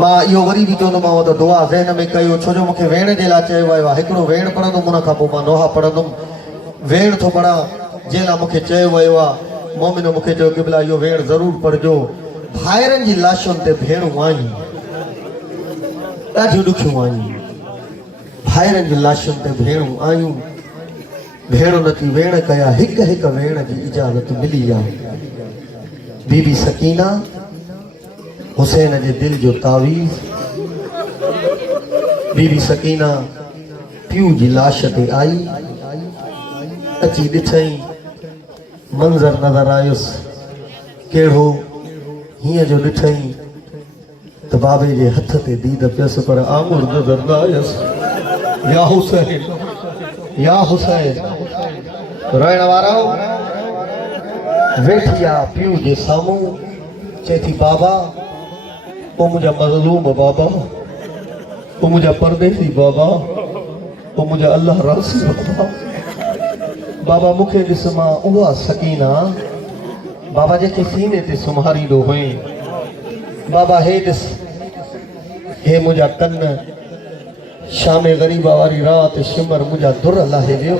मां इहो वरी बि चवंदोमांव त दुआ ज़हन में कयो छो जो मूंखे वेण जे लाइ चयो वियो आहे हिकिड़ो वेण पढ़ंदुमि उन खां पोइ मां दोहा पढ़ंदुमि वेण थो पढ़ां जंहिं लाइ मूंखे चयो वियो आहे मोमिन मूंखे चयो कि भला इहो वेण ज़रूरु पढ़जो भाइरनि जी लाशुनि ते भेणूं आहियूं ॾाढियूं ॾुखियूं आहियूं भाइरनि जी लाशुनि ते भेणूं आहियूं भेणूं नथी वेण कया हिकु हिकु वेण जी इजाज़त मिली आहे बीबी सकीना हुसैन जे दिल जो तावीज़ बीबी सकीना पीउ जी लाश ते आई अची ॾिठई मंज़र नज़र आयुसि कहिड़ो हीअं जो ॾिठई त बाबे जे हथ ते दीद पियसि पर आंगुर नज़र न आयसि या हुसैन रोइण वारो वेठी आहे पीउ जे साम्हूं चए थी बाबा ओ मुंहिंजा मज़लूम बाबा ओ मुंहिंजा परदेसी बाबा ओ मुंहिंजा अल्लाह रासी बाबा बाबा मूंखे ॾिस मां उहा सकीना बाबा जेके सीने ते सुम्हारींदो हुई बाबा हे ॾिस हे मुंहिंजा कन शामे ग़रीबा वारी राति शिमर मुंहिंजा दुर लाहे वियो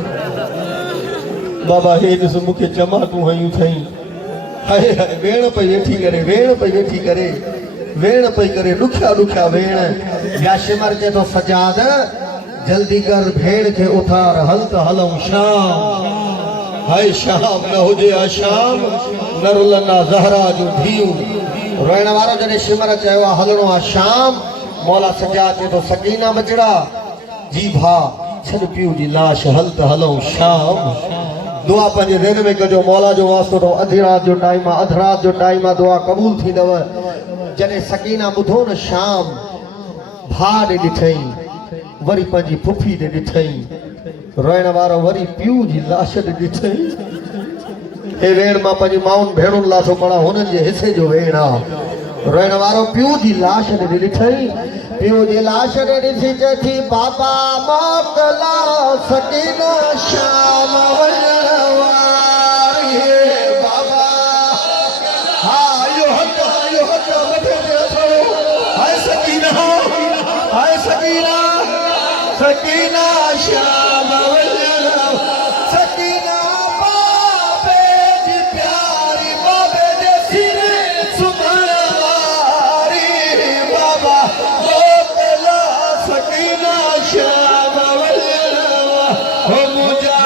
बाबा हे ॾिस मूंखे जमातूं हयूं अथई हाय हाय वेण पई वेठी करे ॾुखिया ॾुखिया वेण या शिमर चए थो सजाद जल्दी कर भेड़ खे उथार हल त हलऊं शाम हाय शाम न हुजे शाम न रुलना ज़हरा जूं धीऊं रोइण वारो जॾहिं शिमर चयो आहे हलणो आहे शाम मौला सजाद चए थो सकीना बचड़ा जी भा छॾ पीउ जी लाश हल त हलऊं शाम दुआ पंहिंजे दिल में कजो मौला जो वास्तो अथव अधी राति जो टाइम आहे अध राति जो टाइम आहे दुआ क़बूल थींदव जॾहिं सकीना ॿुधो न शाम भाउ ॾे ॾिठई वरी पंहिंजी फुफी ॾे ॾिठई रोइण वारो वरी पीउ जी लाश ॾे ॾिठई हे वेण मां पंहिंजी माउनि भेणुनि लाइ थो पढ़ां हुननि जे हिसे जो वेण आहे रोइण वारो पीउ जी लाश ॾे ॾिठई पीउ जी लाश ॾे ॾिसी चए थी बाबा मोकिला सकीना शाम वञण वारी बाबा हा इहो हक़ मथे ते अथो हाय सकीना सकीना शाम वञण सकीना बाबे जी प्यारी बाबे जे सिरे सुम्हण वारी बाबा मोकिला सकीना शाम वञण हो मुंहिंजा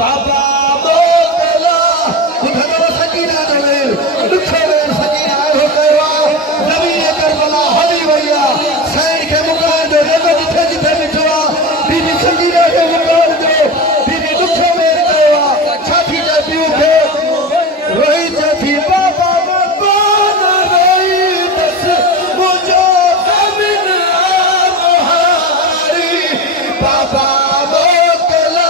बाबा मोकिला ॿुधंदव सकीना जो वेर ॾुखियो वेर सकीना अहिड़ो कयो आहे नबी करबला हली वई आहे सैन खे मुकाइण जो रंग जिथे जिथे ॾिठो आहे बीबी सकीना खे मुकाइण जो बीबी ॾुखियो वेर कयो आहे छा थी चए पीउ खे रोई चए थी बाबा मां कोन रोईंदसि मुंहिंजो ज़मीन मोहारी बाबा मोकिला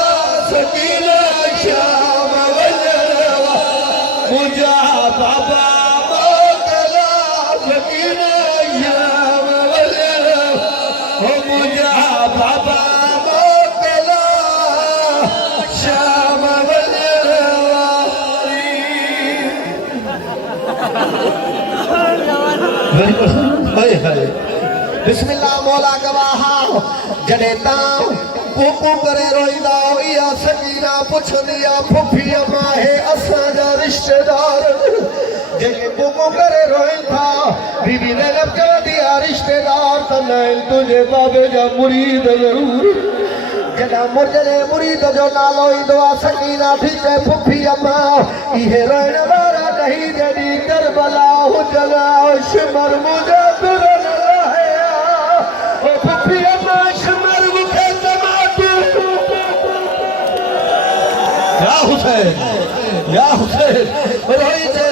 सकीना शाम वञण मुंहिंजा बाबा मोकिला सकीना शाम वञण हो मुंहिंजा बाबा मोकिला शाम वञण वारी हाय बिस्मिल्लाह मौला गवाह जॾहिं तव्हां कूकू करे रोईंदा इहा सकीना पुछंदी आहे फुफी मां हे असांजा रिश्तेदार जेके कूकू करे रोइनि था बीबी ज़ैनब चवंदी आहे रिश्तेदार त न आहिनि तुंहिंजे बाबे जा मुरीद ज़रूर जॾहिं मुंहिंजे मुरीद जो नालो ईंदो आहे सकीना थी चए फुफी अम्मा इहे रोइण वारा नहीं जॾहिं करबला हुजनि शिमर मुंहिंजा दुर न लाहिया ओ फुफी अम्मा शिमर मूंखे टमाटो या हुसैन रोई चए